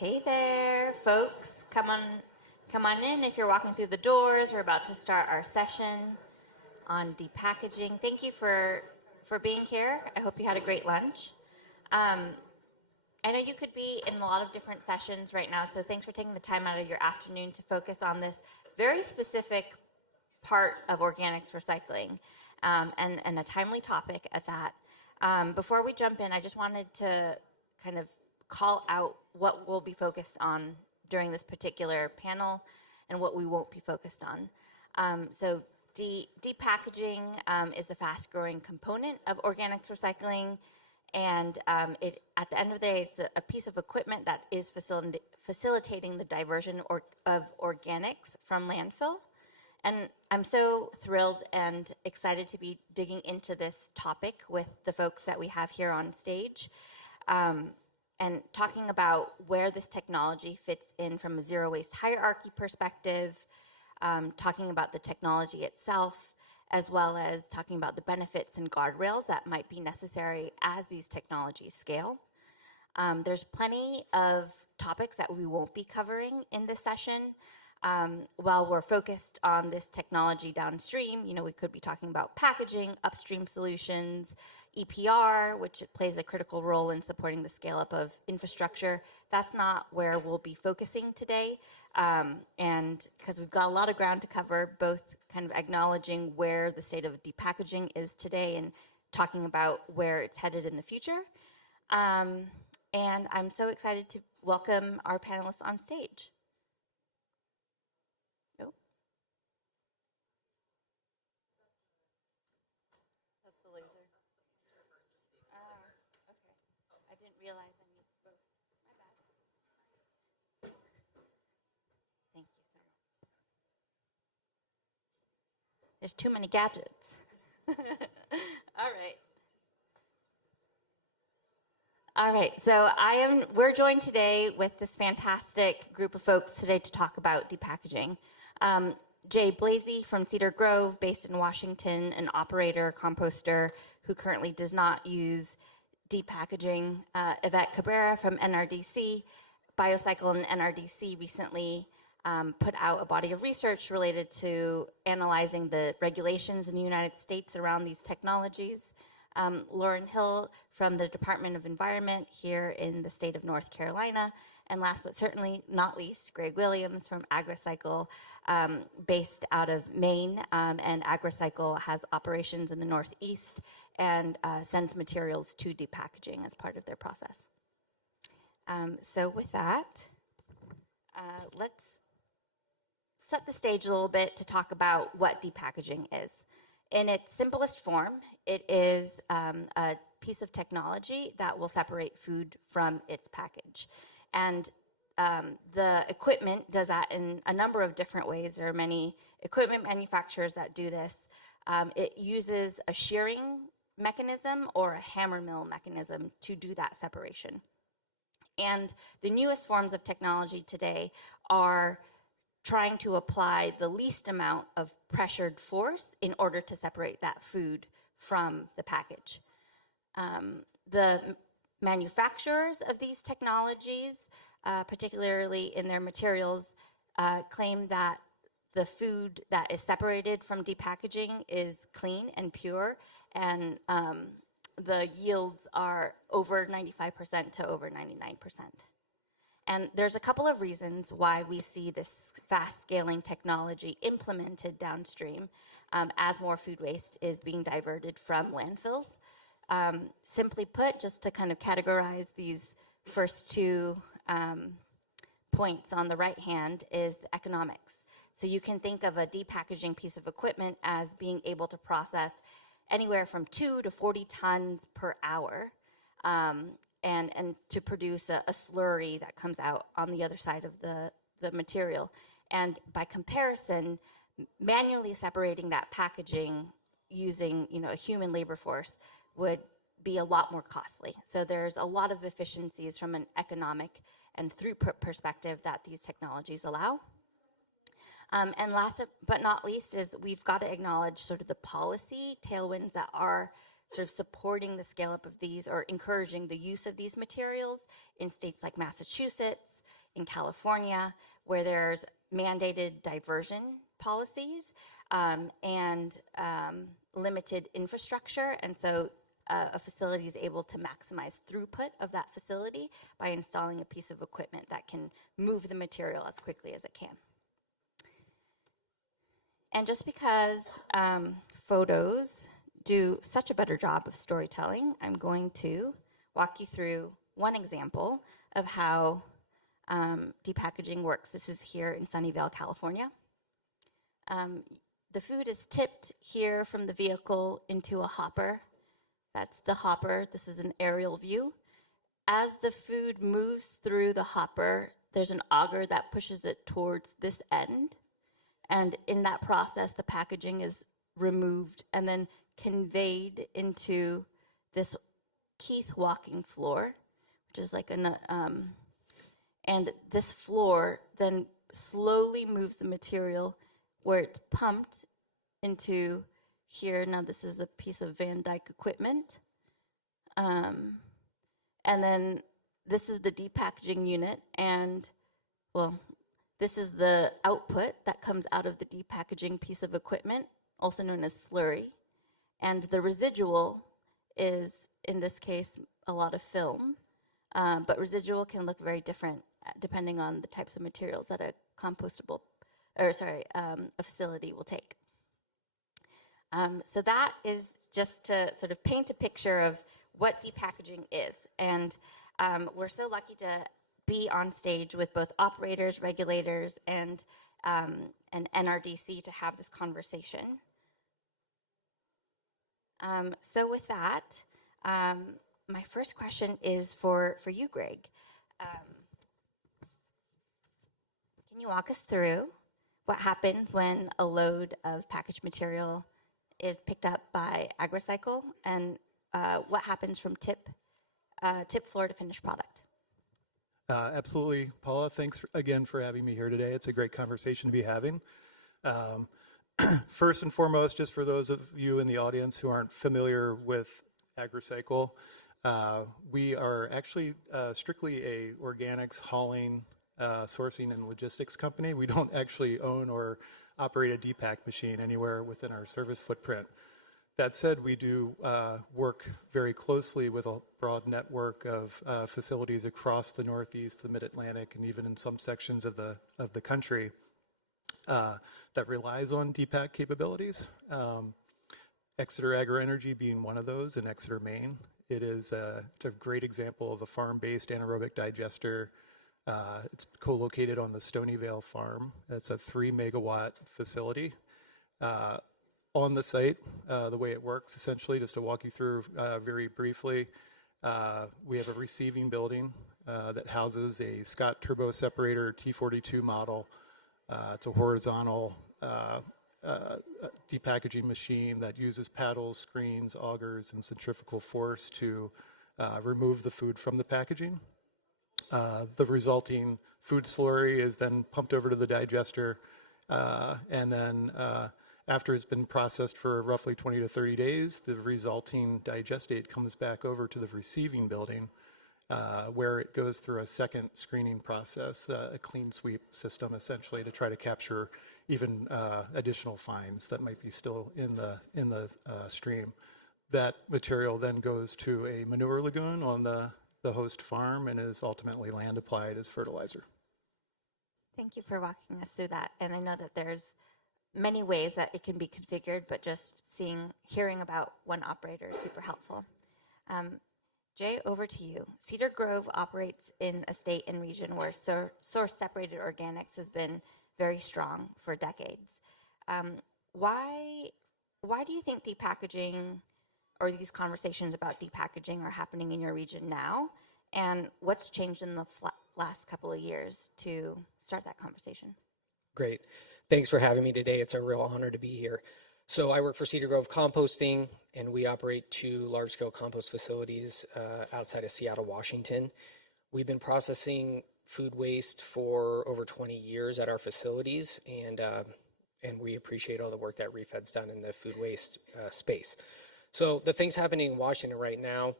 Hey there, folks. Come on in if you're walking through the doors. We're about to start our session on depackaging. Thank you for being here. I hope you had a great lunch. I know you could be in a lot of different sessions right now, so thanks for taking the time out of your afternoon to focus on this very specific part of organics recycling, and a timely topic at that. Before we jump in, I just wanted to kind of call out what we'll be focused on during this particular panel and what we won't be focused on. So depackaging is a fast-growing component of organics recycling, and at the end of the day, it's a piece of equipment that is facilitating the diversion of organics from landfill. And I'm so thrilled and excited to be digging into this topic with the folks that we have here on stage, and talking about where this technology fits in from a zero waste hierarchy perspective, talking about the technology itself, as well as talking about the benefits and guardrails that might be necessary as these technologies scale. There's plenty of topics that we won't be covering in this session. While we're focused on this technology downstream, we could be talking about packaging, upstream solutions, EPR, which plays a critical role in supporting the scale-up of infrastructure. That's not where we'll be focusing today, and because we've got a lot of ground to cover, both kind of acknowledging where the state of depackaging is today and talking about where it's headed in the future. And I'm so excited to welcome our panelists on stage. Realize I need both. My bad. Thank you so much. There's too many gadgets. All right, so we're joined today with this fantastic group of folks today to talk about depackaging. Jay Blasey from Cedar Grove, based in Washington, an operator, composter, who currently does not use depackaging. Yvette Cabrera from NRDC. Biocycle and NRDC recently put out a body of research related to analyzing the regulations in the United States around these technologies. Lauren Hill from the Department of Environment here in the state of North Carolina. And last but certainly not least, Greg Williams from AgriCycle, based out of Maine. And AgriCycle has operations in the Northeast and sends materials to depackaging as part of their process. So with that, let's set the stage a little bit to talk about what depackaging is. In its simplest form, it is a piece of technology that will separate food from its package. And the equipment does that in a number of different ways. There are many equipment manufacturers that do this. It uses a shearing mechanism or a hammer mill mechanism to do that separation. And the newest forms of technology today are trying to apply the least amount of pressured force in order to separate that food from the package. The manufacturers of these technologies, particularly in their materials, claim that the food that is separated from depackaging is clean and pure, and the yields are over 95% to over 99%. And there's a couple of reasons why we see this fast-scaling technology implemented downstream as more food waste is being diverted from landfills. Simply put, just to kind of categorize these first two points on the right hand, is the economics. So you can think of a depackaging piece of equipment as being able to process anywhere from 2 to 40 tons per hour, and to produce a slurry that comes out on the other side of the material. And by comparison, manually separating that packaging using a human labor force would be a lot more costly. So there's a lot of efficiencies from an economic and throughput perspective that these technologies allow. And last but not least is we've got to acknowledge sort of the policy tailwinds that are sort of supporting the scale up of these or encouraging the use of these materials in states like Massachusetts, in California, where there's mandated diversion policies and limited infrastructure. And so a facility is able to maximize throughput of that facility by installing a piece of equipment that can move the material as quickly as it can. And just because photos do such a better job of storytelling, I'm going to walk you through one example of how depackaging works. This is here in Sunnyvale, California. The food is tipped here from the vehicle into a hopper. That's the hopper. This is an aerial view. As the food moves through the hopper, there's an auger that pushes it towards this end. And in that process, the packaging is removed and then conveyed into this Keith walking floor, which is like and this floor then slowly moves the material where it's pumped into here. Now this is a piece of Van Dyke equipment. And then this is the depackaging unit, and well, this is the output that comes out of the depackaging piece of equipment, also known as slurry. And the residual is, in this case, a lot of film, but residual can look very different depending on the types of materials that a a facility will take. So that is just to sort of paint a picture of what depackaging is. And we're so lucky to be on stage with both operators, regulators, and NRDC to have this conversation. So with that, my first question is for you, Greg. Can you walk us through what happens when a load of packaged material is picked up by AgriCycle, and what happens from tip floor to finished product? Absolutely, Paula. Thanks again for having me here today. It's a great conversation to be having. First and foremost, just for those of you in the audience who aren't familiar with AgriCycle, we are actually strictly a organics hauling, sourcing, and logistics company. We don't actually own or operate a depack machine anywhere within our service footprint. That said, we do work very closely with a broad network of facilities across the Northeast, the Mid-Atlantic, and even in some sections of the country that relies on depack capabilities. Exeter Agri-Energy being one of those in Exeter, Maine. It's a great example of a farm-based anaerobic digester. It's co-located on the Stonyvale farm. It's a 3 megawatt facility. On the site, the way it works, essentially, just to walk you through very briefly, we have a receiving building that houses a Scott Turbo Separator T42 model. It's a horizontal depackaging machine that uses paddles, screens, augers, and centrifugal force to remove the food from the packaging. The resulting food slurry is then pumped over to the digester, and then after it's been processed for roughly 20 to 30 days, the resulting digestate comes back over to the receiving building, where it goes through a second screening process, a clean sweep system, essentially, to try to capture even additional fines that might be still in the stream. That material then goes to a manure lagoon on the host farm and is ultimately land applied as fertilizer. Thank you for walking us through that. And I know that there's many ways that it can be configured, but just hearing about one operator is super helpful. Jay, over to you. Cedar Grove operates in a state and region where source-separated organics has been very strong for decades. Why do you think depackaging or these conversations about depackaging are happening in your region now? And what's changed in the last couple of years to start that conversation? Great. Thanks for having me today. It's a real honor to be here. So I work for Cedar Grove Composting, and we operate 2 large-scale compost facilities outside of Seattle, Washington. We've been processing food waste for over 20 years at our facilities, and we appreciate all the work that REFED's done in the food waste space. So the things happening in Washington right now,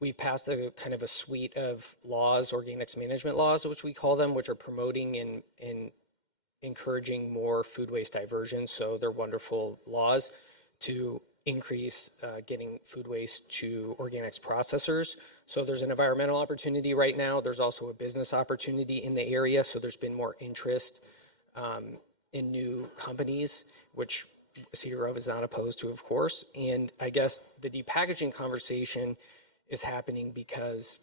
we've passed a kind of a suite of laws, organics management laws, which we call them, which are promoting and encouraging more food waste diversion. So they're wonderful laws to increase getting food waste to organics processors. So there's an environmental opportunity right now. There's also a business opportunity in the area. So there's been more interest in new companies, which Cedar Grove is not opposed to, of course. And I guess the depackaging conversation is happening because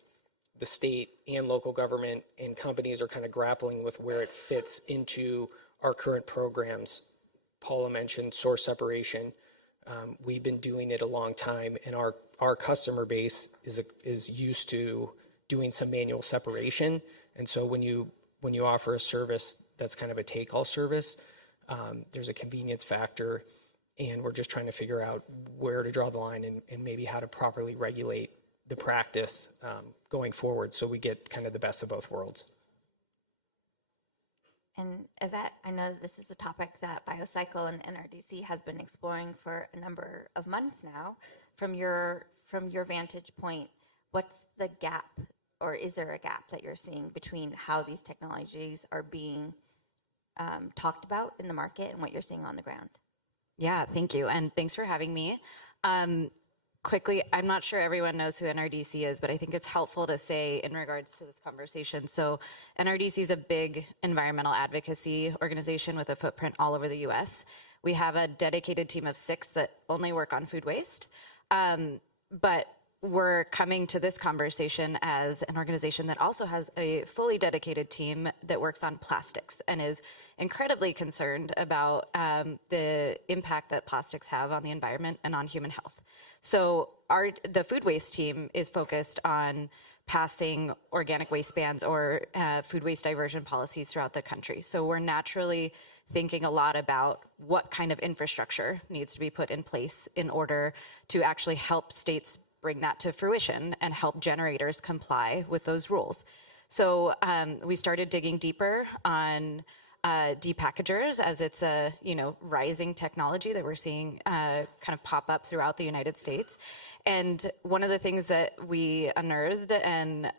the state and local government and companies are kind of grappling with where it fits into our current programs. Paula mentioned source separation. We've been doing it a long time, and our customer base is used to doing some manual separation. And so when you offer a service that's kind of a take-all service, there's a convenience factor, and we're just trying to figure out where to draw the line and maybe how to properly regulate the practice going forward so we get kind of the best of both worlds. And Yvette, I know that this is a topic that BioCycle and NRDC has been exploring for a number of months now. From your vantage point, what's the gap, or is there a gap that you're seeing between how these technologies are being talked about in the market and what you're seeing on the ground? Yeah, thank you. And thanks for having me. Quickly, I'm not sure everyone knows who NRDC is, but I think it's helpful to say in regards to this conversation. So NRDC is a big environmental advocacy organization with a footprint all over the US. We have a dedicated team of 6 that only work on food waste. But we're coming to this conversation as an organization that also has a fully dedicated team that works on plastics and is incredibly concerned about the impact that plastics have on the environment and on human health. So the food waste team is focused on passing organic waste bans or food waste diversion policies throughout the country. So we're naturally thinking a lot about what kind of infrastructure needs to be put in place in order to actually help states bring that to fruition and help generators comply with those rules. So we started digging deeper on depackagers, as it's a rising technology that we're seeing kind of pop up throughout the United States. And one of the things that we unearthed and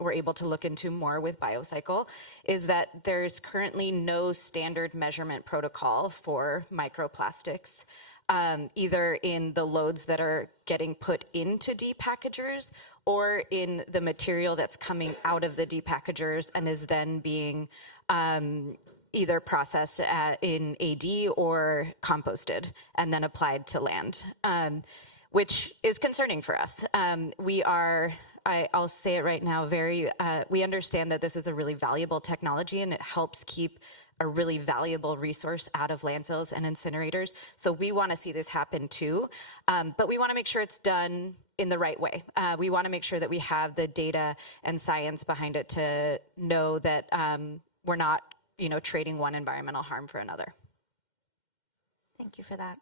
were able to look into more with BioCycle is that there's currently no standard measurement protocol for microplastics, either in the loads that are getting put into depackagers or in the material that's coming out of the depackagers and is then being either processed in AD or composted and then applied to land, which is concerning for us. I'll say it right now, we understand that this is a really valuable technology and it helps keep a really valuable resource out of landfills and incinerators. So we want to see this happen too, but we want to make sure it's done in the right way. We want to make sure that we have the data and science behind it to know that we're not trading one environmental harm for another. Thank you for that.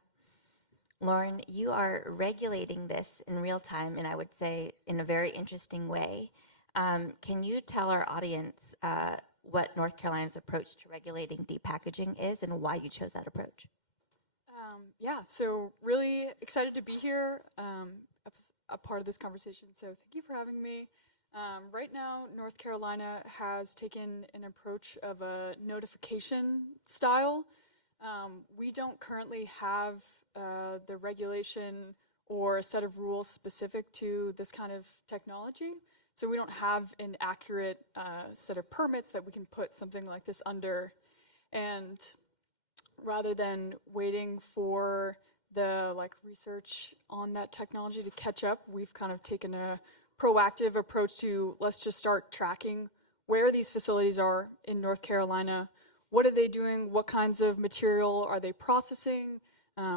Lauren, you are regulating this in real time, and I would say in a very interesting way. Can you tell our audience what North Carolina's approach to regulating depackaging is and why you chose that approach? So really excited to be here, a part of this conversation. So thank you for having me. Right now, North Carolina has taken an approach of a notification style. We don't currently have the regulation or a set of rules specific to this kind of technology. So we don't have an accurate set of permits that we can put something like this under. And rather than waiting for the research on that technology to catch up, we've kind of taken a proactive approach to let's just start tracking where these facilities are in North Carolina. What are they doing? What kinds of material are they processing?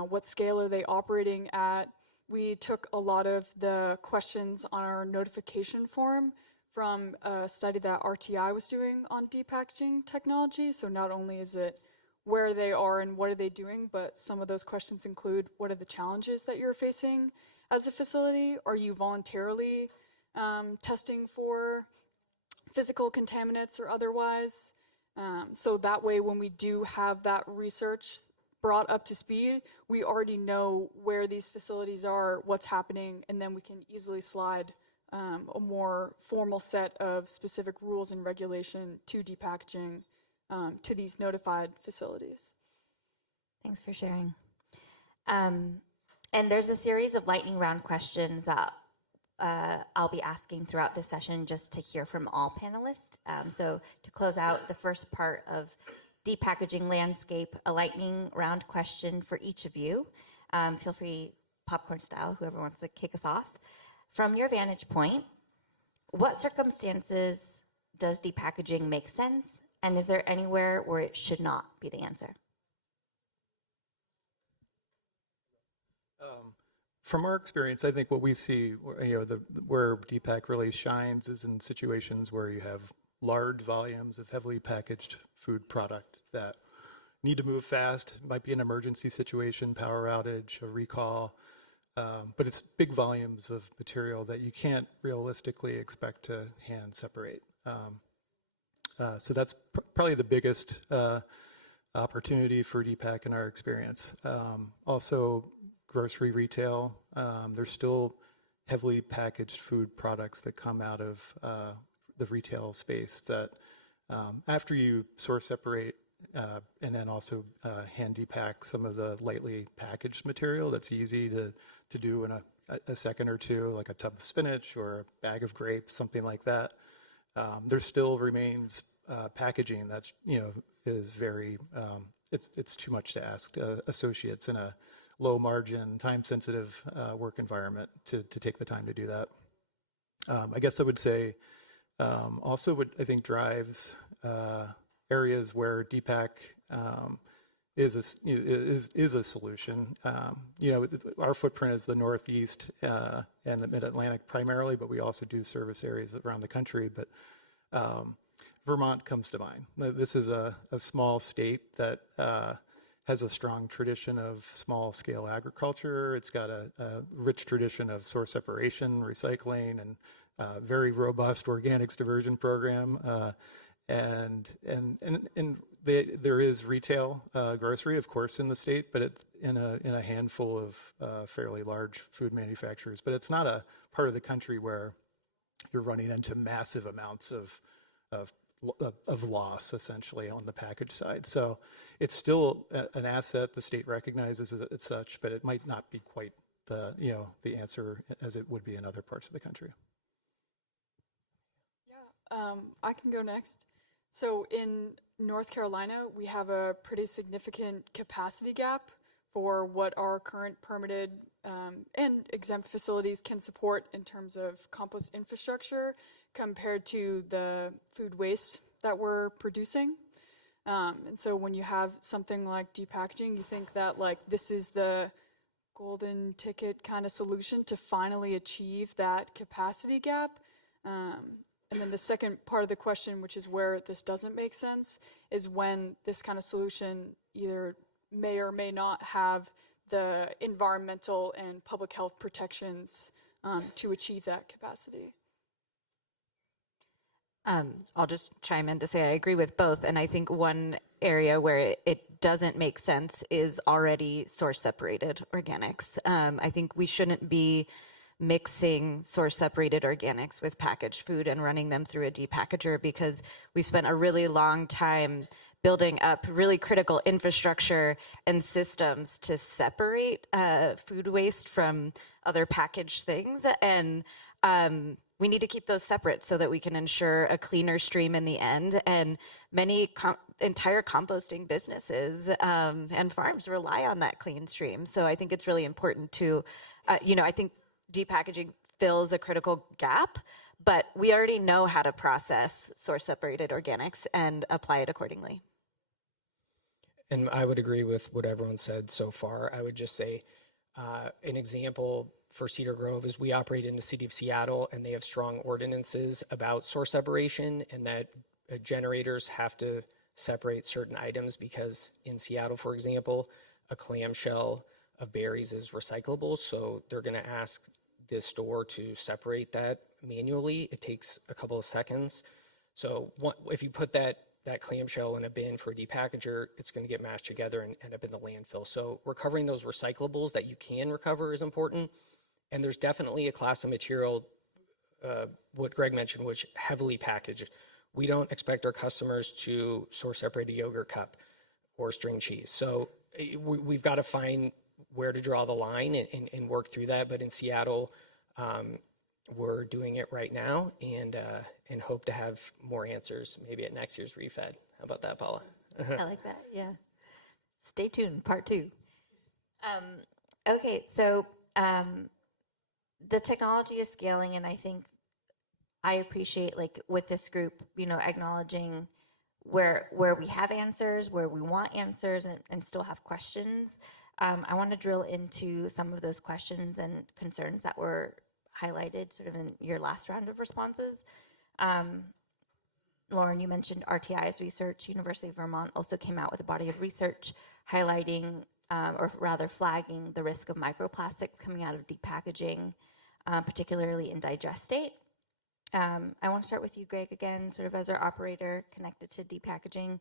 What scale are they operating at? We took a lot of the questions on our notification form from a study that RTI was doing on depackaging technology. So not only is it where they are and what are they doing, but some of those questions include what are the challenges that you're facing as a facility? Are you voluntarily testing for physical contaminants or otherwise? So that way when we do have that research, brought up to speed, we already know where these facilities are, what's happening, and then we can easily slide a more formal set of specific rules and regulation to depackaging to these notified facilities. Thanks for sharing. And there's a series of lightning round questions that I'll be asking throughout this session just to hear from all panelists. So to close out the first part of depackaging landscape, a lightning round question for each of you. Feel free, popcorn style, whoever wants to kick us off. From your vantage point, what circumstances does depackaging make sense? And is there anywhere where it should not be the answer? From our experience, I think what we see, where Depack really shines is in situations where you have large volumes of heavily packaged food product that need to move fast. It might be an emergency situation, power outage, a recall, but it's big volumes of material that you can't realistically expect to hand separate. So that's probably the biggest opportunity for Depack in our experience. Also, grocery retail, there's still heavily packaged food products that come out of the retail space that after you source separate and then also hand depack some of the lightly packaged material that's easy to do in a second or two, like a tub of spinach or a bag of grapes, something like that. There still remains packaging that's, is very, it's too much to ask associates in a low margin, time sensitive work environment to take the time to do that. I guess I would say also what I think drives areas where Depack is a solution. Our footprint is the Northeast and the Mid-Atlantic primarily, but we also do service areas around the country. But Vermont comes to mind. This is a small state that has a strong tradition of small-scale agriculture. It's got a rich tradition of source separation, recycling, and very robust organics diversion program. And there is retail grocery, of course, in the state, but it's in a handful of fairly large food manufacturers. But it's not a part of the country where you're running into massive amounts of loss, essentially, on the package side. So it's still an asset. The state recognizes it as such, but it might not be quite the answer as it would be in other parts of the country. Yeah, I can go next. So in North Carolina, we have a pretty significant capacity gap for what our current permitted and exempt facilities can support in terms of compost infrastructure compared to the food waste that we're producing. And so when you have something like depackaging, you think that this is the golden ticket kind of solution to finally achieve that capacity gap. And then the second part of the question, which is where this doesn't make sense, is when this kind of solution either may or may not have the environmental and public health protections to achieve that capacity. I'll just chime in to say I agree with both. And I think one area where it doesn't make sense is already source separated organics. I think we shouldn't be mixing source separated organics with packaged food and running them through a depackager, because we spent a really long time building up really critical infrastructure and systems to separate food waste from other packaged things. And we need to keep those separate so that we can ensure a cleaner stream in the end. And many entire composting businesses and farms rely on that clean stream. So I think it's really important to, I think depackaging fills a critical gap, but we already know how to process source separated organics and apply it accordingly. And I would agree with what everyone said so far. I would just say an example for Cedar Grove is we operate in the city of Seattle, and they have strong ordinances about source separation, and that generators have to separate certain items because in Seattle, for example, a clamshell of berries is recyclable. So they're going to ask the store to separate that manually. It takes a couple of seconds. So if you put that that clamshell in a bin for a depackager, it's going to get mashed together and end up in the landfill. So recovering those recyclables that you can recover is important. And there's definitely a class of material, what Greg mentioned, which heavily packaged. We don't expect our customers to source separate a yogurt cup or string cheese. So we've got to find where to draw the line and work through that. But in Seattle, we're doing it right now and hope to have more answers maybe at next year's refed. How about that, Paula? I like that. Yeah. Stay tuned. Part 2. Okay. So the technology is scaling, and I think I appreciate, like, with this group, acknowledging where we have answers, where we want answers, and still have questions. I want to drill into some of those questions and concerns that were highlighted sort of in your last round of responses. Lauren, you mentioned RTI's research. University of Vermont also came out with a body of research highlighting, or rather flagging, the risk of microplastics coming out of depackaging, particularly in digestate. I want to start with you, Greg, again, sort of as our operator connected to depackaging.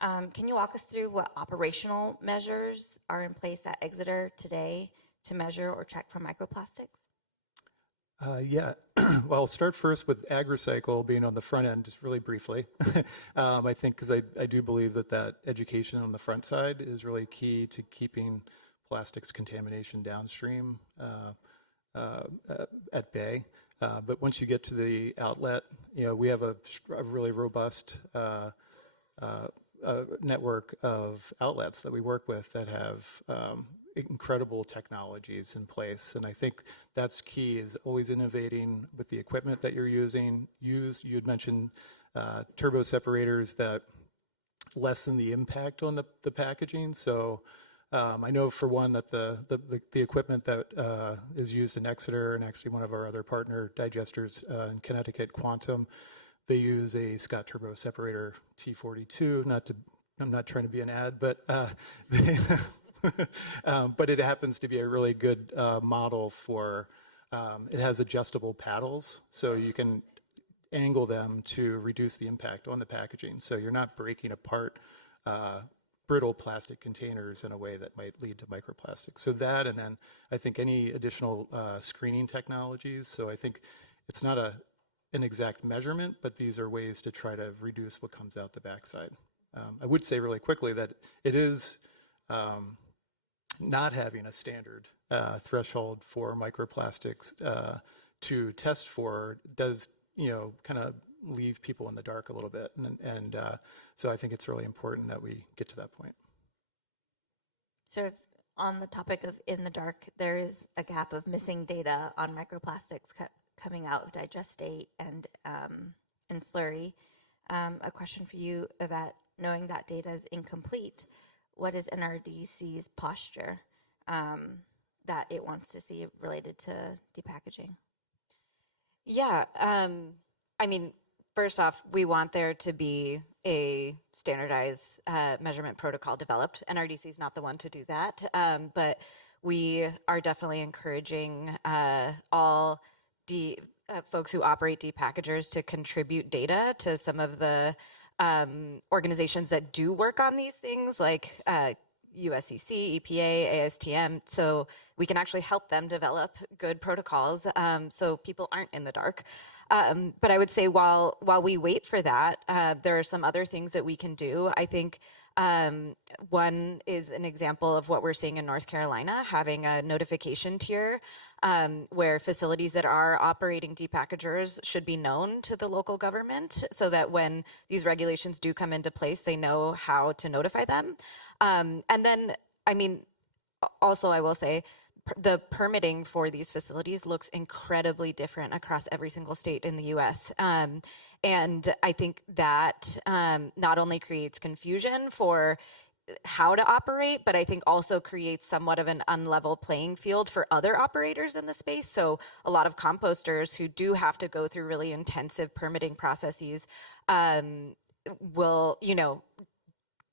Can you walk us through what operational measures are in place at Exeter today to measure or check for microplastics? Yeah, well, I'll start first with AgriCycle being on the front end, just really briefly. I think because I do believe that education on the front side is really key to keeping plastics contamination downstream at bay. But once you get to the outlet, we have a really robust network of outlets that we work with that have incredible technologies in place. And I think that's key, is always innovating with the equipment that you're using. You had mentioned turbo separators that lessen the impact on the packaging. So I know, for one, that the equipment that is used in Exeter, and actually one of our other partner digesters in Connecticut, Quantum, they use a Scott turbo separator T42. I'm not trying to be an ad, but but it happens to be a really good model for. It has adjustable paddles, so you can angle them to reduce the impact on the packaging. So you're not breaking apart brittle plastic containers in a way that might lead to microplastics. So that, and then I think any additional screening technologies. So I think it's not an exact measurement, but these are ways to try to reduce what comes out the backside. I would say really quickly that it is not having a standard threshold for microplastics to test for does, kind of leave people in the dark a little bit. And so I think it's really important that we get to that point. Sort of on the topic of in the dark, there is a gap of missing data on microplastics coming out of digestate and slurry. A question for you, Yvette, knowing that data is incomplete, what is NRDC's posture that it wants to see related to depackaging? Yeah, I mean, first off, we want there to be a standardized measurement protocol developed. NRDC is not the one to do that, but we are definitely encouraging all folks who operate depackagers to contribute data to some of the organizations that do work on these things, like USCC, EPA, ASTM, so we can actually help them develop good protocols so people aren't in the dark. But I would say while we wait for that, there are some other things that we can do. I think one is an example of what we're seeing in North Carolina, having a notification tier where facilities that are operating depackagers should be known to the local government so that when these regulations do come into place, they know how to notify them. And then, I mean, also I will say, the permitting for these facilities looks incredibly different across every single state in the U.S. And I think that not only creates confusion for how to operate, but I think also creates somewhat of an unlevel playing field for other operators in the space. So a lot of composters who do have to go through really intensive permitting processes will,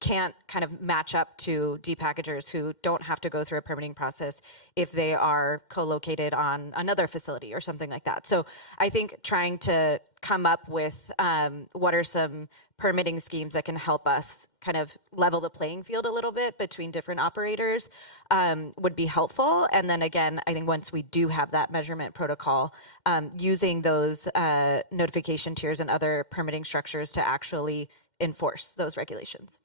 can't kind of match up to depackagers who don't have to go through a permitting process if they are co-located on another facility or something like that. So I think trying to come up with what are some permitting schemes that can help us kind of level the playing field a little bit between different operators would be helpful. And then again, I think once we do have that measurement protocol, using those notification tiers and other permitting structures to actually enforce those regulations.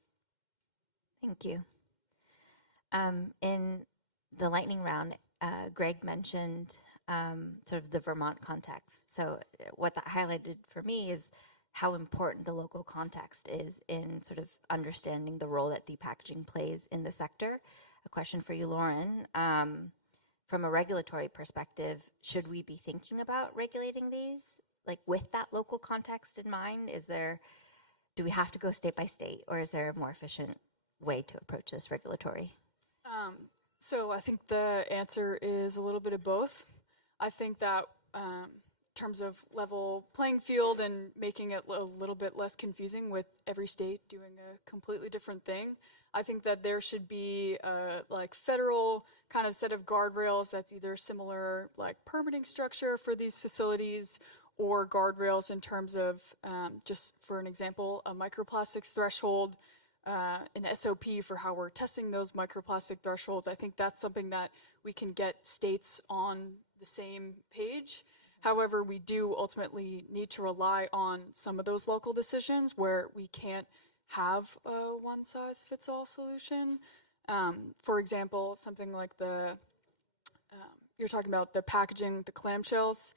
Thank you. In the lightning round, Greg mentioned sort of the Vermont context. So what that highlighted for me is how important the local context is in sort of understanding the role that depackaging plays in the sector. A question for you, Lauren. From a regulatory perspective, should we be thinking about regulating these, like with that local context in mind? Do we have to go state by state, or is there a more efficient way to approach this regulatory? So I think the answer is a little bit of both. I think that in terms of level playing field and making it a little bit less confusing with every state doing a completely different thing, I think that there should be a like federal kind of set of guardrails that's either similar like permitting structure for these facilities or guardrails in terms of, just for an example, a microplastics threshold, an SOP for how we're testing those microplastic thresholds. I think that's something that we can get states on the same page. However, we do ultimately need to rely on some of those local decisions where we can't have a one-size-fits-all solution. For example, something like you're talking about the packaging, the clamshells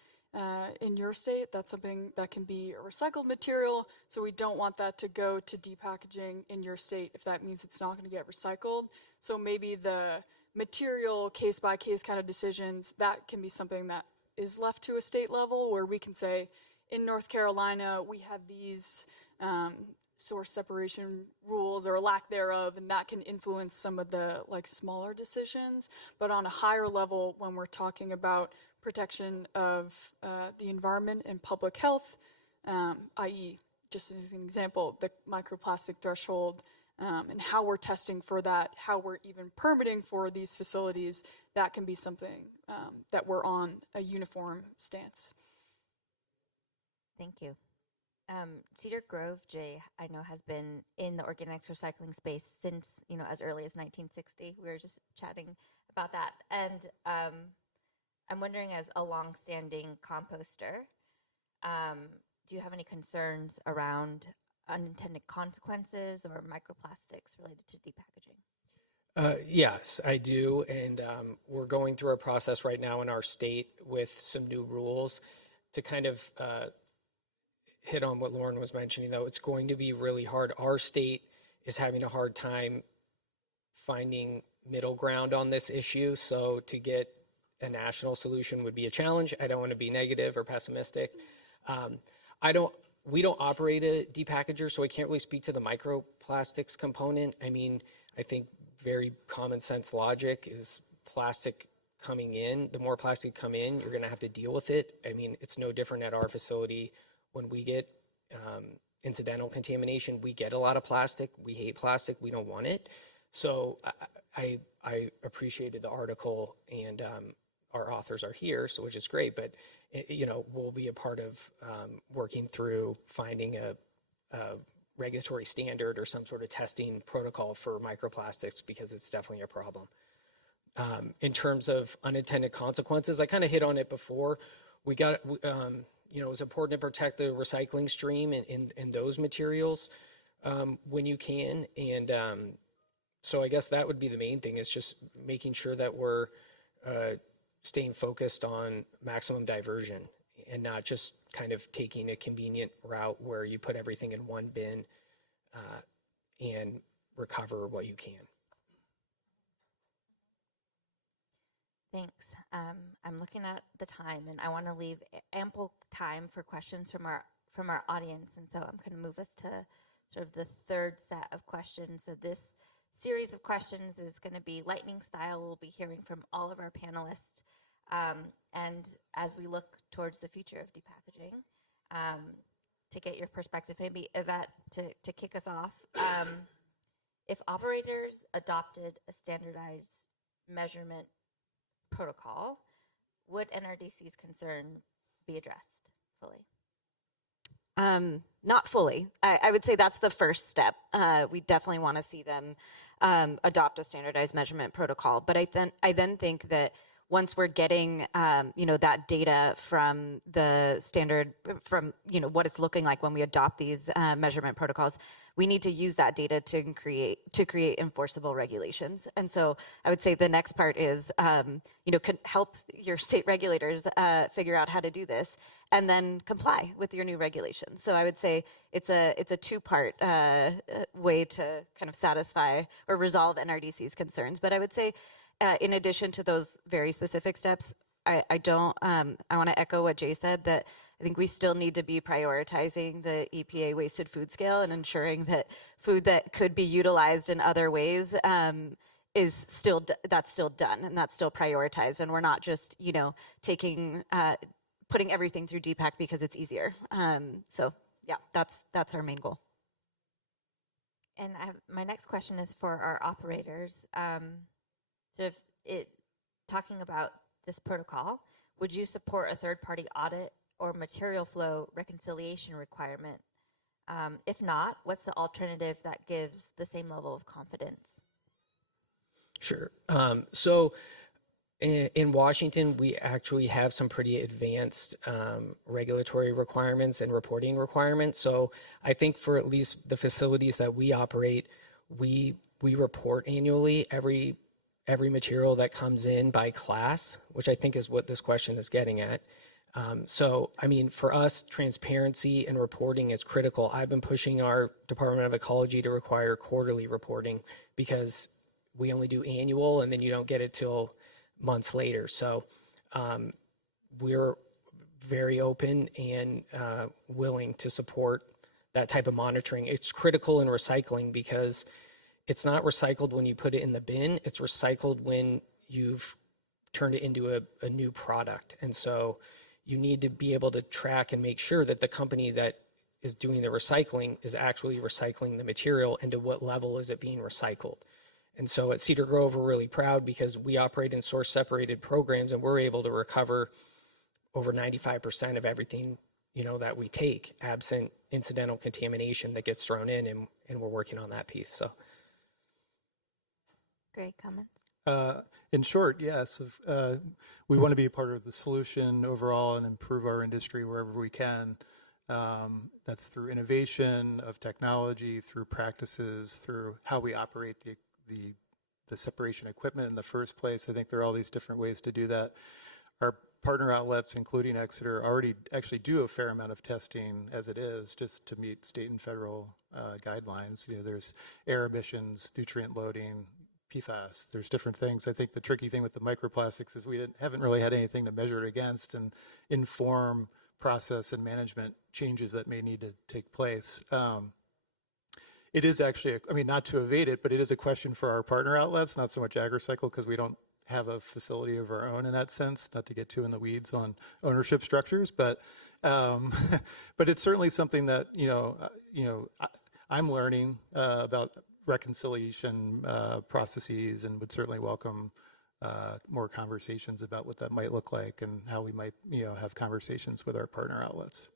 in your state. That's something that can be a recycled material, so we don't want that to go to depackaging in your state if that means it's not going to get recycled. So maybe the material case-by-case kind of decisions, that can be something that is left to a state level where we can say, in North Carolina, we have these source separation rules or lack thereof, and that can influence some of the like smaller decisions. But on a higher level, when we're talking about protection of the environment and public health, i.e., just as an example, the microplastic threshold and how we're testing for that, how we're even permitting for these facilities, that can be something that we're on a uniform stance. Thank you. Cedar Grove, Jay, I know has been in the organics recycling space since, as early as 1960. We were just chatting about that. And I'm wondering, as a longstanding composter, do you have any concerns around unintended consequences or microplastics related to depackaging? Yes, I do. And we're going through a process right now in our state with some new rules to kind of hit on what Lauren was mentioning, though. It's going to be really hard. Our state is having a hard time finding middle ground on this issue. So to get a national solution would be a challenge. I don't want to be negative or pessimistic. We don't operate a depackager, so I can't really speak to the microplastics component. I mean, I think very common sense logic is plastic coming in. The more plastic come in, you're going to have to deal with it. I mean, it's no different at our facility. When we get incidental contamination, we get a lot of plastic. We hate plastic. We don't want it. So I appreciated the article, and our authors are here, so which is great. But we'll be a part of working through finding a regulatory standard or some sort of testing protocol for microplastics, because it's definitely a problem. In terms of unintended consequences, I kind of hit on it before. It's important to protect the recycling stream in those materials when you can. And so I guess that would be the main thing, is just making sure that we're staying focused on maximum diversion and not just kind of taking a convenient route where you put everything in one bin and recover what you can. Thanks. I'm looking at the time, and I want to leave ample time for questions from our audience, and so I'm going to move us to sort of the third set of questions. So this series of questions is going to be lightning style. We'll be hearing from all of our panelists, and as we look towards the future of depackaging, to get your perspective, maybe Yvette, to kick us off. if operators adopted a standardized measurement protocol, would NRDC's concern be addressed fully? Not fully. I would say that's the first step. We definitely want to see them adopt a standardized measurement protocol. But I then think that once we're getting that data from the standard, from what it's looking like when we adopt these measurement protocols, we need to use that data to create enforceable regulations. And so I would say the next part is help your state regulators figure out how to do this, and then comply with your new regulations. So I would say it's a two-part way to kind of satisfy or resolve NRDC's concerns. But I would say, in addition to those very specific steps, I want to echo what Jay said, that I think we still need to be prioritizing the EPA wasted food scale and ensuring that food that could be utilized in other ways is still done, and that's still prioritized, and we're not just putting everything through Depack because it's easier. So yeah, that's our main goal. And my next question is for our operators. Talking about this protocol, would you support a third-party audit or material flow reconciliation requirement? If not, what's the alternative that gives the same level of confidence? Sure. So in Washington, we actually have some pretty advanced regulatory requirements and reporting requirements. So I think for at least the facilities that we operate, we report annually every material that comes in by class, which I think is what this question is getting at. So, I mean, for us, transparency and reporting is critical. I've been pushing our Department of Ecology to require quarterly reporting because we only do annual, and then you don't get it till months later. So we're very open and willing to support that type of monitoring. It's critical in recycling because it's not recycled when you put it in the bin. It's recycled when you've turned it into a new product. And so you need to be able to track and make sure that the company that is doing the recycling is actually recycling the material, and to what level is it being recycled. And so at Cedar Grove, we're really proud because we operate in source separated programs, and we're able to recover over 95% of everything, that we take, absent incidental contamination that gets thrown in, and we're working on that piece. So. Great comments. In short, yes. We want to be a part of the solution overall and improve our industry wherever we can. That's through innovation of technology, through practices, through how we operate the separation equipment in the first place. I think there are all these different ways to do that. Our partner outlets, including Exeter, already actually do a fair amount of testing as it is, just to meet state and federal guidelines. There's air emissions, nutrient loading, PFAS. There's different things. I think the tricky thing with the microplastics is we haven't really had anything to measure it against and inform process and management changes that may need to take place. It is actually, not to evade it, but it is a question for our partner outlets, not so much AgriCycle, because we don't have a facility of our own in that sense, not to get too in the weeds on ownership structures, but it's certainly something that, I'm learning about reconciliation processes, and would certainly welcome more conversations about what that might look like and how we might have conversations with our partner outlets.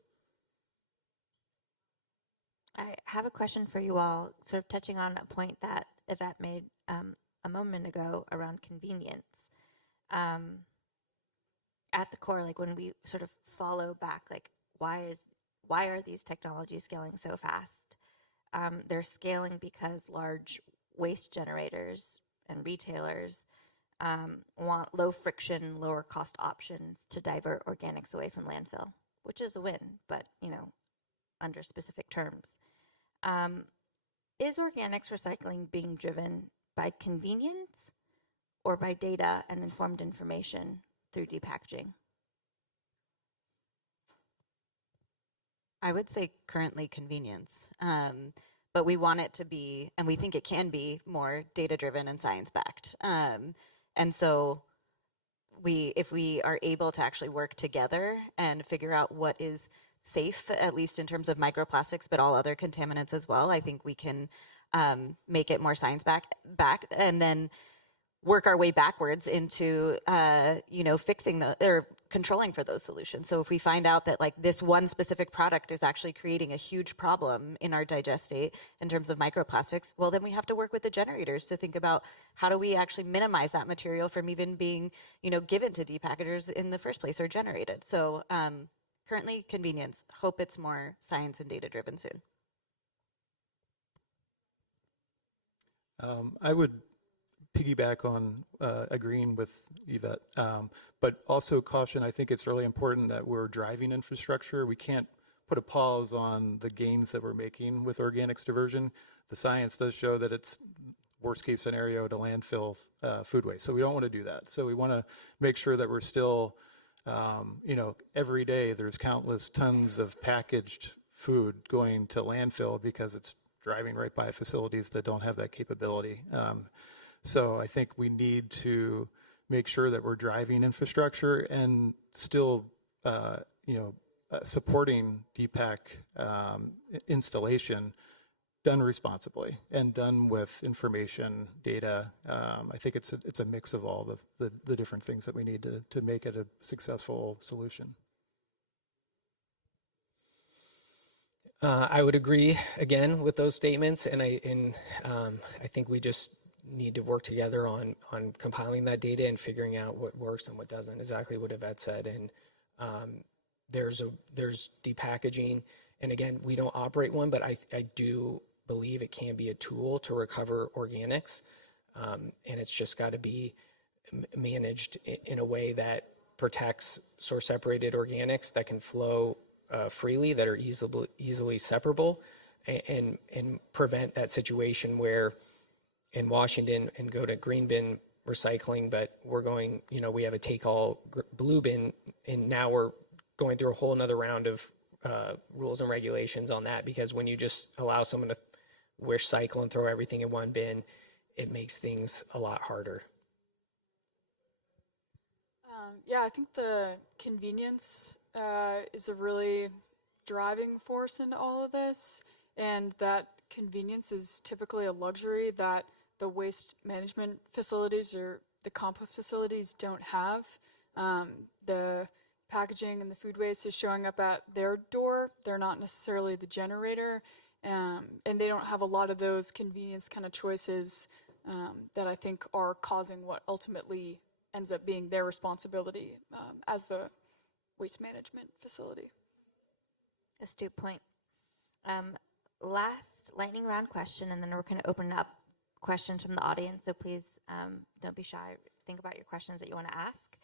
I have a question for you all, sort of touching on a point that Yvette made a moment ago around convenience. At the core, like when we sort of follow back, like why are these technologies scaling so fast? They're scaling because large waste generators and retailers want low friction, lower cost options to divert organics away from landfill, which is a win, but under specific terms. Is organics recycling being driven by convenience or by data and informed information through depackaging? I would say currently convenience, but we want it to be, and we think it can be, more data-driven and science-backed. And so if we are able to actually work together and figure out what is safe, at least in terms of microplastics, but all other contaminants as well. I think we can make it more science back, and then work our way backwards into, fixing or controlling for those solutions. So if we find out that like this one specific product is actually creating a huge problem in our digestate in terms of microplastics, well, then we have to work with the generators to think about how do we actually minimize that material from even being, given to depackagers in the first place or generated. So currently convenience, hope it's more science and data driven soon. I would piggyback on agreeing with Yvette, but also caution, I think it's really important that we're driving infrastructure. We can't put a pause on the gains that we're making with organics diversion. The science does show that it's worst case scenario to landfill food waste. So we don't want to do that. So we want to make sure that we're still, every day there's countless tons of packaged food going to landfill because it's driving right by facilities that don't have that capability. So I think we need to make sure that we're driving infrastructure and still, supporting DPAC installation done responsibly and done with information, data. I think it's a mix of all the different things that we need to make it a successful solution. I would agree again with those statements, and I think we just need to work together on compiling that data and figuring out what works and what doesn't. Exactly what Yvette said, and there's depackaging, and again, we don't operate one, but I do believe it can be a tool to recover organics, and it's just got to be managed in a way that protects source separated organics that can flow freely, that are easily separable, and prevent that situation where in Washington and go to green bin recycling, but we're going, we have a take all blue bin, and now we're going through a whole another round of rules and regulations on that, because when you just allow someone to recycle and throw everything in one bin, it makes things a lot harder. I think the convenience is a really driving force in all of this, and that convenience is typically a luxury that the waste management facilities or the compost facilities don't have. The packaging and the food waste is showing up at their door. They're not necessarily the generator, and they don't have a lot of those convenience kind of choices that I think are causing what ultimately ends up being their responsibility as the waste management facility. Astute point. Last lightning round question, and then we're going to open up questions from the audience. So please don't be shy. Think about your questions that you want to ask.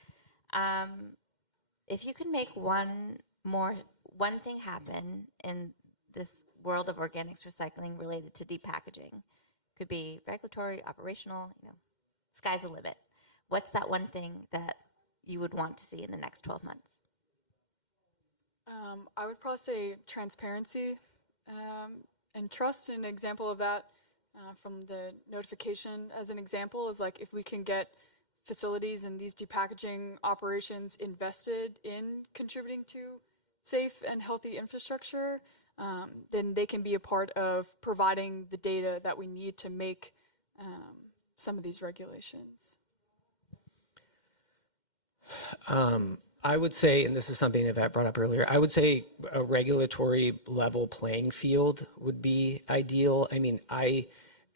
If you could make one thing happen in this world of organics recycling related to depackaging, could be regulatory, operational, sky's the limit. What's that one thing that you would want to see in the next 12 months? I would probably say transparency and trust. An example of that from the notification as an example is like if we can get facilities and these depackaging operations invested in contributing to safe and healthy infrastructure, then they can be a part of providing the data that we need to make some of these regulations. I would say, and this is something Yvette brought up earlier, I would say a regulatory level playing field would be ideal. I mean, I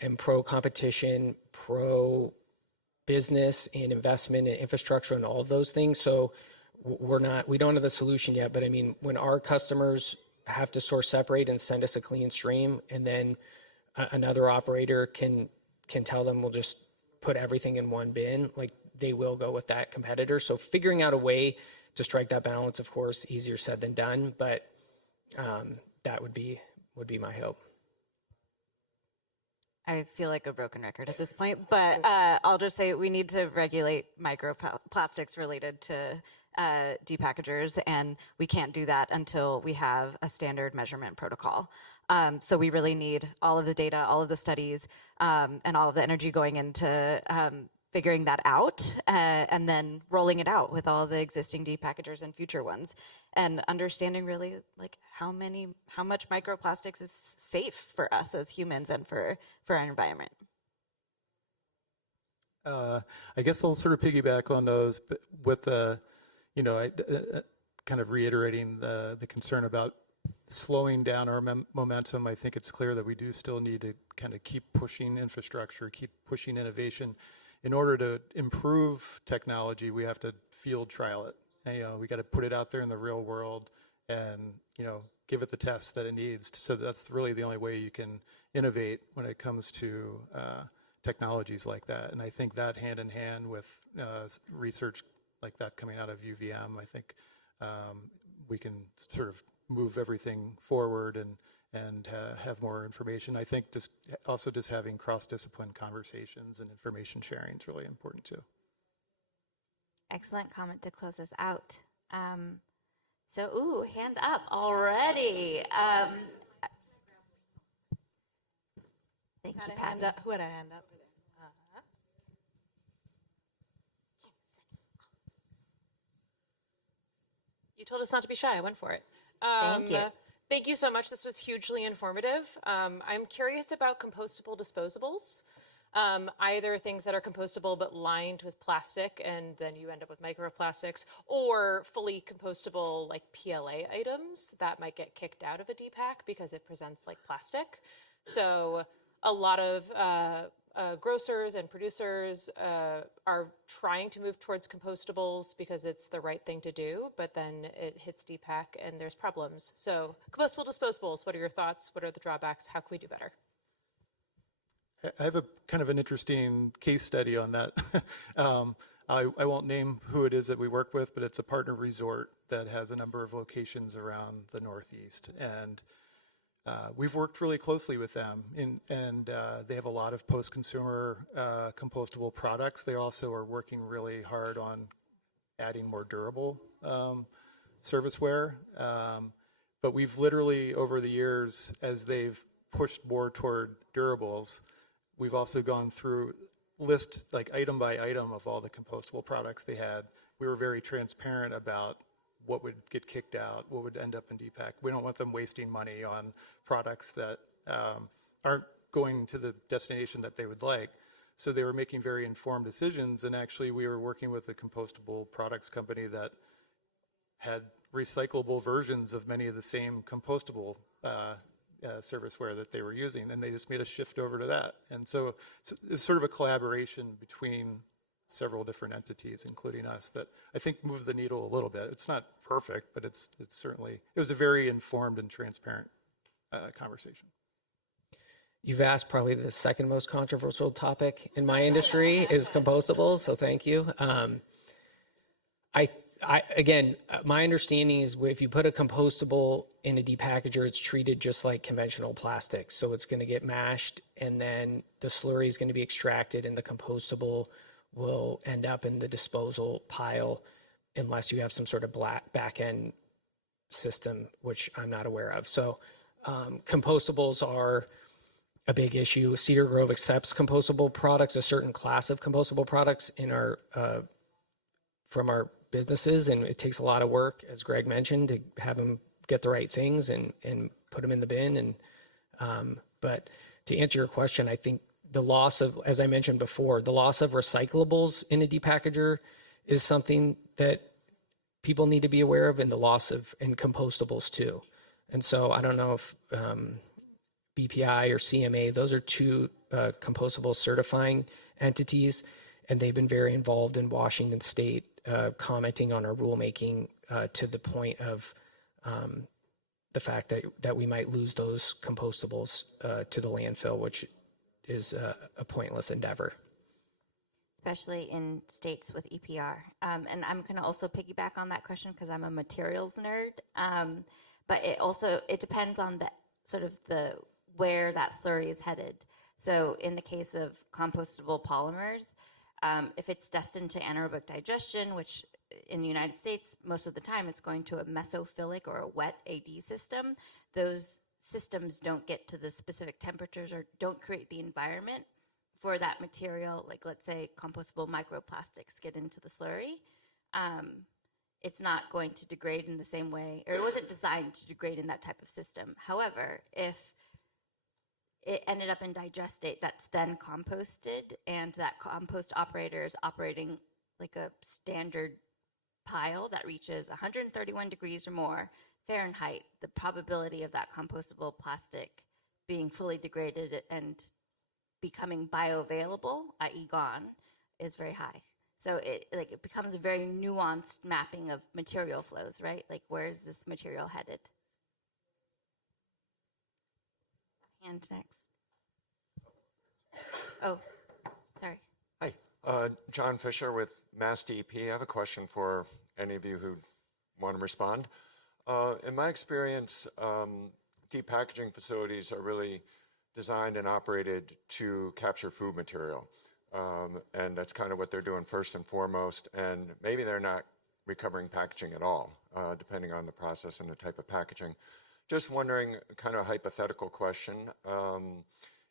am pro-competition, pro-business and investment and infrastructure and all of those things. So we don't have the solution yet, but I mean, when our customers have to source separate and send us a clean stream, and then another operator can tell them we'll just put everything in one bin, like they will go with that competitor. So figuring out a way to strike that balance, of course, easier said than done, but that would be my hope. I feel like a broken record at this point, but I'll just say we need to regulate microplastics related to depackagers, and we can't do that until we have a standard measurement protocol. So we really need all of the data, all of the studies, and all of the energy going into figuring that out and then rolling it out with all the existing depackagers and future ones, and understanding really like how much microplastics is safe for us as humans and for our environment. I guess I'll sort of piggyback on those, but with the, kind of reiterating the concern about slowing down our momentum. I think it's clear that we do still need to kind of keep pushing infrastructure, keep pushing innovation. In order to improve technology, we have to field trial it. And, we got to put it out there in the real world and, give it the test that it needs. So that's really the only way you can innovate when it comes to technologies like that. And I think that hand in hand with research like that coming out of UVM, I think we can sort of move everything forward and have more information. I think just having cross-discipline conversations and information sharing is really important too. Excellent comment to close us out. Hand up already. Thank you, Patty. Who had a hand up? You told us not to be shy. I went for it. Thank you. Thank you so much. This was hugely informative. I'm curious about compostable disposables. Either things that are compostable but lined with plastic and then you end up with microplastics, or fully compostable like PLA items that might get kicked out of a Depack because it presents like plastic. So a lot of grocers and producers are trying to move towards compostables because it's the right thing to do, but then it hits Depack and there's problems. So compostable disposables, what are your thoughts? What are the drawbacks? How can we do better? I have a kind of an interesting case study on that. I won't name who it is that we work with, but it's a partner resort that has a number of locations around the Northeast. And we've worked really closely with them, and they have a lot of post-consumer compostable products. They also are working really hard on adding more durable serviceware. But we've literally, over the years, as they've pushed more toward durables, we've also gone through lists like item by item of all the compostable products they had. We were very transparent about what would get kicked out, what would end up in Depack. We don't want them wasting money on products that aren't going to the destination that they would like. So they were making very informed decisions, and actually we were working with a compostable products company that had recyclable versions of many of the same compostable serviceware that they were using, and they just made a shift over to that. And so it's sort of a collaboration between several different entities, including us, that I think moved the needle a little bit. It's not perfect, but it's certainly, it was a very informed and transparent conversation. You've asked probably the second most controversial topic in my industry is compostables, so thank you. Again, my understanding is if you put a compostable in a depackager, it's treated just like conventional plastic. So it's going to get mashed, and then the slurry is going to be extracted, and the compostable will end up in the disposal pile unless you have some sort of back-end system, which I'm not aware of. So compostables are a big issue. Cedar Grove accepts compostable products, a certain class of compostable products in our from our businesses, and it takes a lot of work, as Greg mentioned, to have them get the right things and put them in the bin. And but to answer your question, I think the loss of, as I mentioned before, the loss of recyclables in a depackager is something that people need to be aware of, and the loss of in compostables too. And so I don't know if BPI or CMA, those are two compostable certifying entities, and they've been very involved in Washington State, commenting on our rulemaking to the point of the fact that we might lose those compostables to the landfill, which is a pointless endeavor. Especially in states with EPR. And I'm going to also piggyback on that question because I'm a materials nerd. But it depends on the sort of where that slurry is headed. So in the case of compostable polymers, if it's destined to anaerobic digestion, which in the United States, most of the time it's going to a mesophilic or a wet AD system, those systems don't get to the specific temperatures or don't create the environment for that material, like let's say compostable microplastics get into the slurry, it's not going to degrade in the same way, or it wasn't designed to degrade in that type of system. However, if it ended up in digestate that's then composted, and that compost operator is operating like a standard pile that reaches 131 degrees or more Fahrenheit, the probability of that compostable plastic being fully degraded and becoming bioavailable, i.e. gone, is very high. So it becomes a very nuanced mapping of material flows, right? Like, where is this material headed? Hand next. Oh, sorry. Hi, John Fisher with Mass DEP. I have a question for any of you who want to respond. In my experience, depackaging facilities are really designed and operated to capture food material. And that's kind of what they're doing first and foremost. And maybe they're not recovering packaging at all, depending on the process and the type of packaging. Just wondering, kind of a hypothetical question,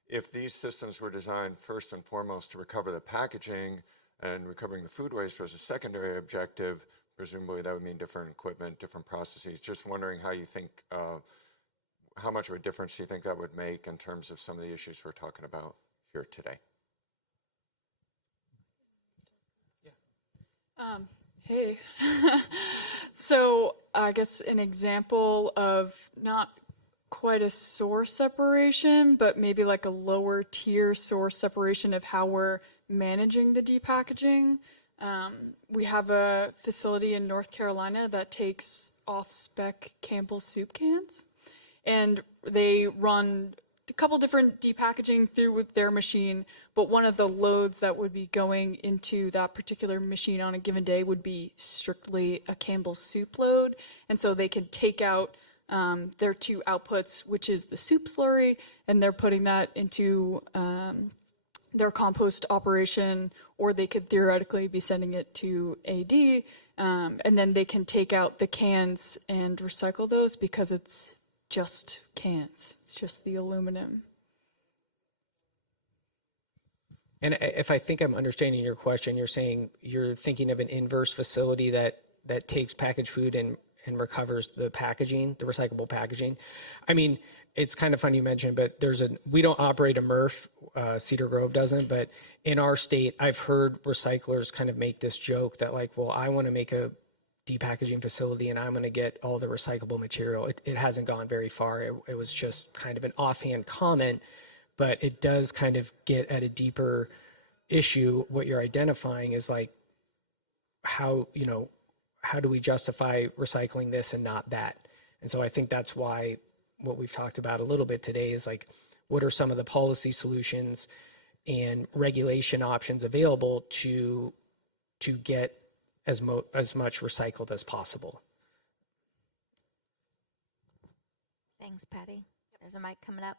if these systems were designed first and foremost to recover the packaging and recovering the food waste was a secondary objective, presumably that would mean different equipment, different processes. Just wondering how you think, how much of a difference do you think that would make in terms of some of the issues we're talking about here today? Hey. So I guess an example of not quite a source separation, but maybe like a lower tier source separation of how we're managing the depackaging. We have a facility in North Carolina that takes off-spec Campbell soup cans, and they run a couple different depackaging through with their machine, but one of the loads that would be going into that particular machine on a given day would be strictly a Campbell soup load. And so they could take out their two outputs, which is the soup slurry, and they're putting that into their compost operation, or they could theoretically be sending it to AD, and then they can take out the cans and recycle those because it's just cans. It's just the aluminum. And if I think I'm understanding your question, you're saying you're thinking of an inverse facility that takes packaged food and recovers the packaging, the recyclable packaging. I mean, it's kind of funny you mentioned, but we don't operate a MRF, Cedar Grove doesn't, but in our state, I've heard recyclers kind of make this joke that like, well, I want to make a depackaging facility and I'm going to get all the recyclable material. It hasn't gone very far. It was just kind of an offhand comment, but it does kind of get at a deeper issue. What you're identifying is like, how do we justify recycling this and not that? And so I think that's why what we've talked about a little bit today is like, what are some of the policy solutions and regulation options available to get as much recycled as possible? Thanks, Patty. There's a mic coming up.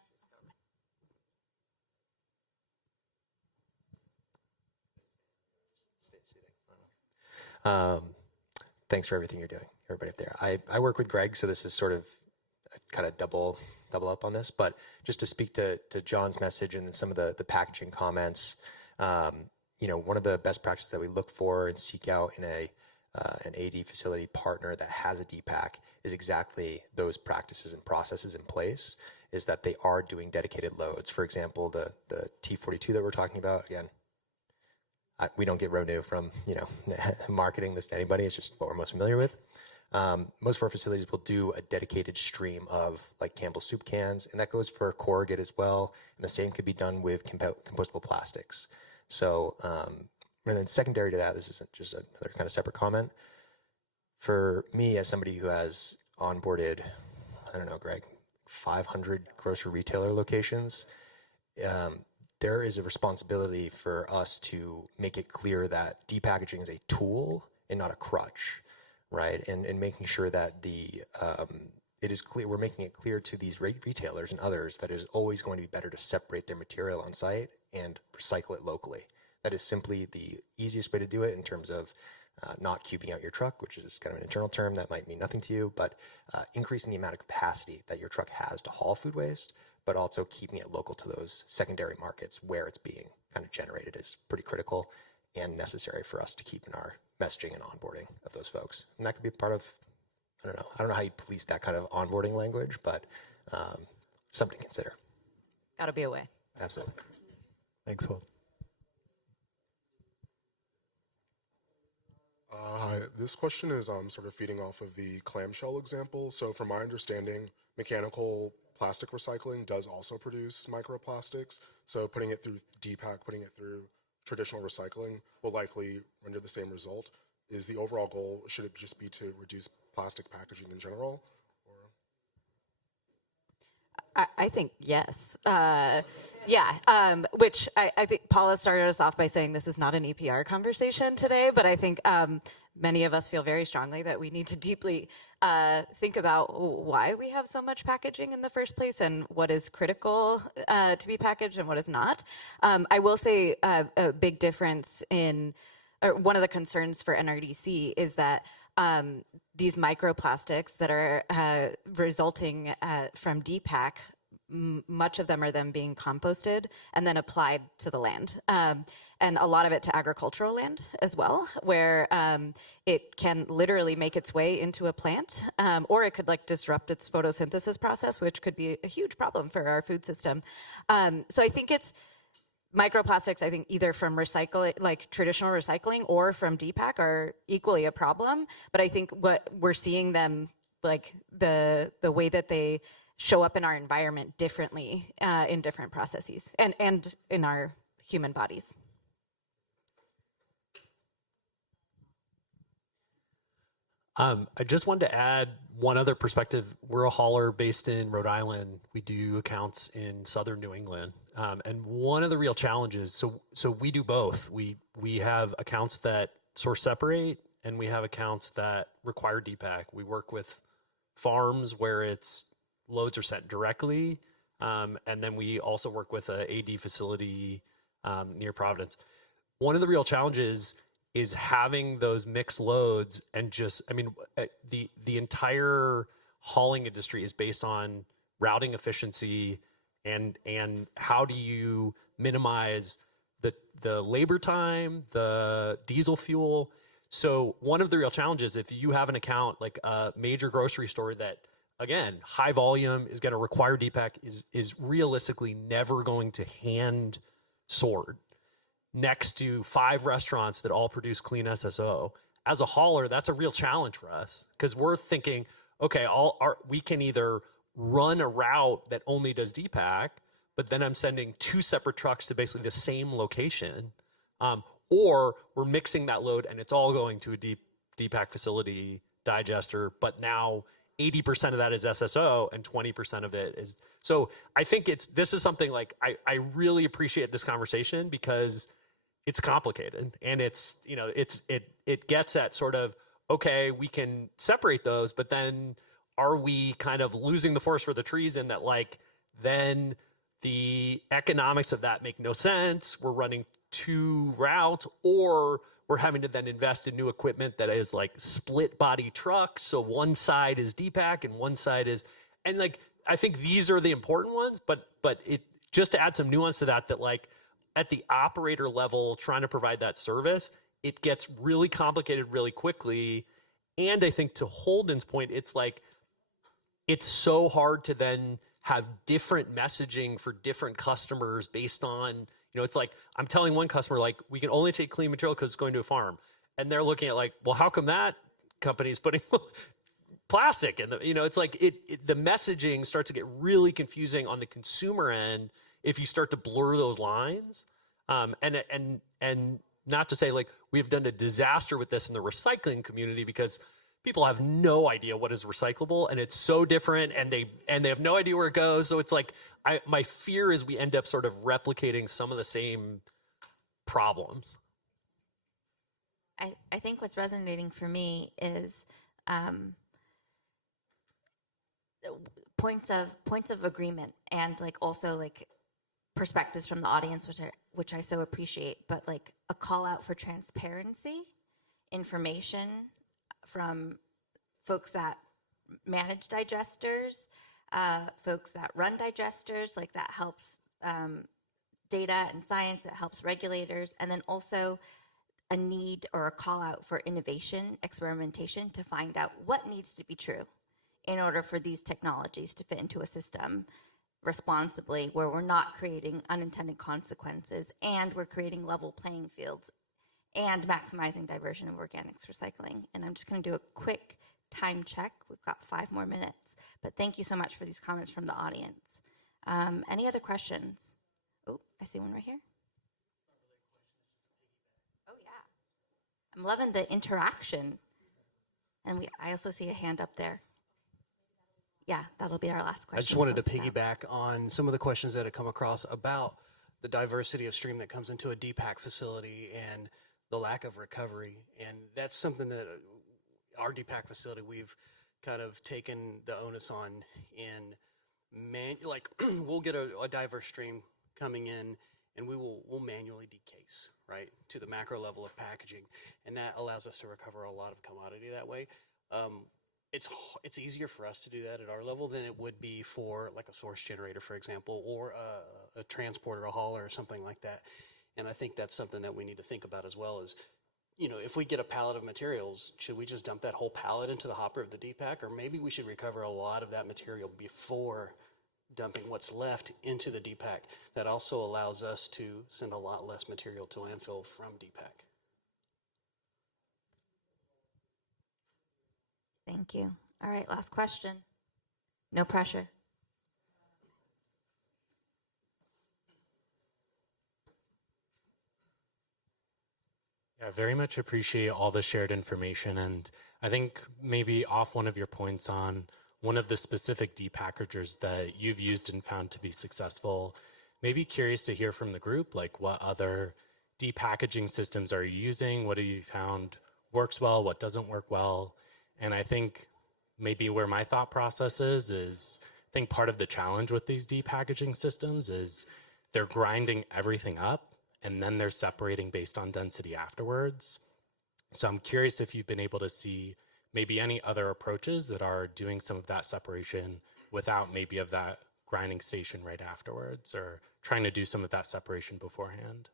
Thanks for everything you're doing, everybody up there. I work with Greg, so this is sort of kind of double up on this, but just to speak to John's message and some of the packaging comments, one of the best practices that we look for and seek out in an AD facility partner that has a DPAC is exactly those practices and processes in place, is that they are doing dedicated loads. For example, the T42 that we're talking about, again, we don't get revenue from, marketing this to anybody. It's just what we're most familiar with. Most of our facilities will do a dedicated stream of like Campbell soup cans, and that goes for corrugate as well. And the same could be done with compostable plastics. So, and then secondary to that, this isn't just another kind of separate comment. For me, as somebody who has onboarded, I don't know, Greg, 500 grocery retailer locations, there is a responsibility for us to make it clear that depackaging is a tool and not a crutch, right? And making sure that it is clear, we're making it clear to these retailers and others that it is always going to be better to separate their material on site and recycle it locally. That is simply the easiest way to do it in terms of not cubing out your truck, which is kind of an internal term that might mean nothing to you, but increasing the amount of capacity that your truck has to haul food waste, but also keeping it local to those secondary markets where it's being kind of generated is pretty critical and necessary for us to keep in our messaging and onboarding of those folks. And that could be part of, I don't know how you police that kind of onboarding language, but something to consider. Got to be a way. Absolutely. Thanks, Will. Hi, this question is sort of feeding off of the clamshell example. So from my understanding, mechanical plastic recycling does also produce microplastics. So putting it through Depack, putting it through traditional recycling will likely render the same result. Is the overall goal, should it just be to reduce plastic packaging in general? I think yes. Which I think Paula started us off by saying this is not an EPR conversation today, but I think many of us feel very strongly that we need to deeply think about why we have so much packaging in the first place and what is critical to be packaged and what is not. I will say a big difference in, or one of the concerns for NRDC is that these microplastics that are resulting from Depack, much of them are then being composted and then applied to the land. And a lot of it to agricultural land as well, where it can literally make its way into a plant, or it could like disrupt its photosynthesis process, which could be a huge problem for our food system. So I think it's microplastics, I think either from recycling, like traditional recycling, or from Depack are equally a problem. But I think what we're seeing them, like the way that they show up in our environment differently in different processes and in our human bodies. I just wanted to add one other perspective. We're a hauler based in Rhode Island. We do accounts in southern New England. And one of the real challenges, so we do both. We have accounts that source separate, and we have accounts that require Depack. We work with farms where it's loads are sent directly, and then we also work with a AD facility near Providence. One of the real challenges is having those mixed loads and just, I mean, the entire hauling industry is based on routing efficiency and how do you minimize the labor time, the diesel fuel. So one of the real challenges, if you have an account like a major grocery store that, again, high volume is going to require Depack, is realistically never going to hand sort next to 5 restaurants that all produce clean SSO. As a hauler, that's a real challenge for us because we're thinking, okay, we can either run a route that only does Depack, but then I'm sending 2 separate trucks to basically the same location, or we're mixing that load and it's all going to a Depack facility digester, but now 80% of that is SSO and 20% of it is. So I think this is something like I really appreciate this conversation because it's complicated and it gets at sort of, okay, we can separate those, but then are we kind of losing the forest for the trees in that, like, then the economics of that make no sense. We're running 2 routes, or we're having to then invest in new equipment that is like split body trucks. So one side is Depack and one side is, and like, I think these are the important ones, but it just to add some nuance to that like at the operator level, trying to provide that service, it gets really complicated really quickly. And I think to Holden's point, it's like, it's so hard to then have different messaging for different customers based on, it's like, I'm telling one customer, like, we can only take clean material because it's going to a farm. And they're looking at like, well, how come that company is putting plastic? And it's like, the messaging starts to get really confusing on the consumer end if you start to blur those lines. And not to say like, we've done a disaster with this in the recycling community because people have no idea what is recyclable and it's so different and they have no idea where it goes. So it's like, my fear is we end up sort of replicating some of the same problems. I think what's resonating for me is points of agreement and like also like perspectives from the audience, which I so appreciate, but like a call out for transparency, information from folks that manage digesters, folks that run digesters, like that helps data and science, it helps regulators, and then also a need or a call out for innovation, experimentation to find out what needs to be true in order for these technologies to fit into a system responsibly, where we're not creating unintended consequences and we're creating level playing fields and maximizing diversion of organics recycling. And I'm just going to do a quick time check. We've got 5 more minutes, but thank you so much for these comments from the audience. Any other questions? Oh, I see one right here. Oh, yeah. I'm loving the interaction. And I also see a hand up there. Yeah, that'll be our last question. I just wanted to piggyback on some of the questions that have come across about the diversity of stream that comes into a Depack facility and the lack of recovery. And that's something that our Depack facility, we've kind of taken the onus on in, we'll get a diverse stream coming in and we'll manually decase, right, to the macro level of packaging. And that allows us to recover a lot of commodity that way. It's easier for us to do that at our level than it would be for like a source generator, for example, or a transporter, a hauler, or something like that. And I think that's something that we need to think about as well is, if we get a pallet of materials, should we just dump that whole pallet into the hopper of the Depack? Or maybe we should recover a lot of that material before dumping what's left into the Depack. That also allows us to send a lot less material to landfill from Depack. Thank you. All right, last question. No pressure. I very much appreciate all the shared information, and I think maybe off one of your points on one of the specific depackagers that you've used and found to be successful, maybe curious to hear from the group, like what other depackaging systems are you using? What have you found works well? What doesn't work well? And I think maybe where my thought process is I think part of the challenge with these depackaging systems is they're grinding everything up and then they're separating based on density afterwards. So I'm curious if you've been able to see maybe any other approaches that are doing some of that separation without maybe of that grinding station right afterwards, or trying to do some of that separation beforehand.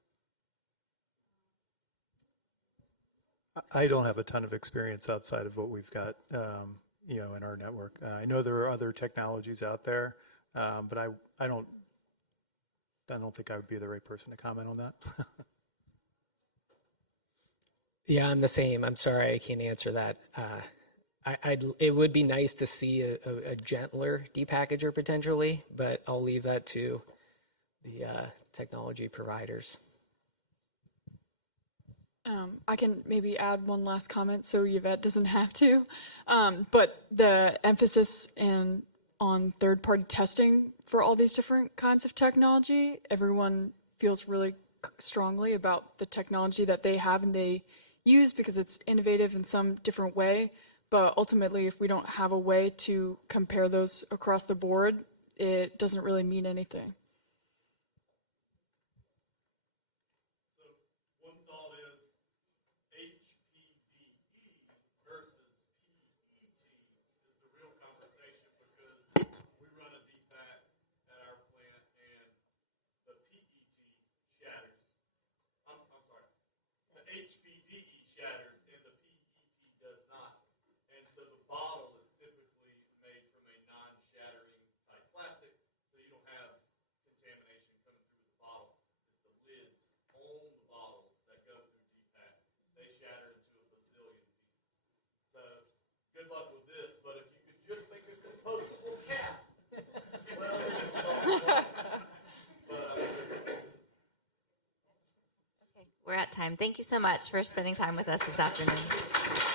I don't have a ton of experience outside of what we've got, in our network. I know there are other technologies out there, but I don't think I would be the right person to comment on that. Yeah, I'm the same. I'm sorry I can't answer that. It would be nice to see a gentler depackager potentially, but I'll leave that to the technology providers. I can maybe add one last comment so Yvette doesn't have to. But the emphasis on third-party testing for all these different kinds of technology, everyone feels really strongly about the technology that they have and they use because it's innovative in some different way. But ultimately, if we don't have a way to compare those across the board, it doesn't really mean anything. We're at time. Thank you so much for spending time with us this afternoon.